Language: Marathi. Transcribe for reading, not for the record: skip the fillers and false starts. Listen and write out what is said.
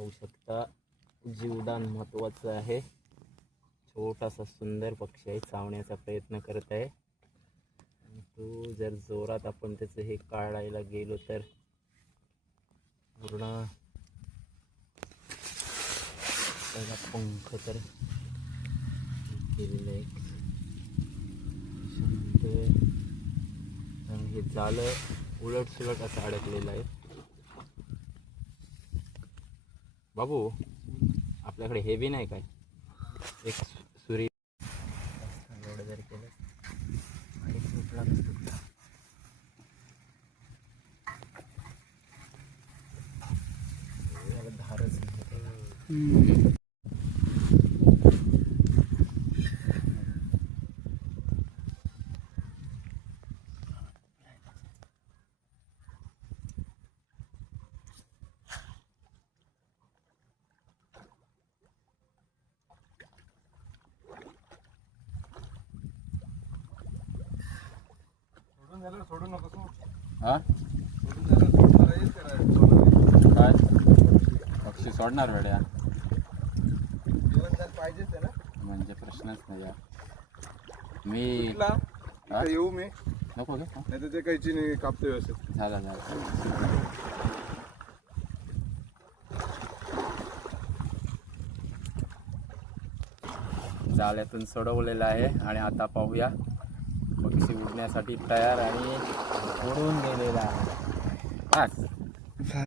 पाहू शकता जीवदान महत्त्वाचं आहे. छोटासा सुंदर पक्षी आहे, चावण्याचा प्रयत्न करत आहे. तो जर जोरात आपण त्याचं हे काढायला गेलो तर पूर्ण त्याला पंख तर केलेलं आहे. आणि हे जालं उलट सुलट असं अडकलेलं आहे. बाबू आपल्याकडे हे बी नाही काय एक सुरी एवढं जर केलं आणि सुटला नसतो. धारच नाही. सोडू नको. हा काय पक्षी सोडणार वेड्या पाहिजेच ना, म्हणजे प्रश्नच नाही यार. मी येऊ मी नको गे नाही तर ते काहीची नाही कापते व्यवस्थित. झाला जाळ्यातून सोडवलेलं आहे आणि आता पाहूया पक्षी उडण्यासाठी तयार आणि उडून गेलेला आहे. बस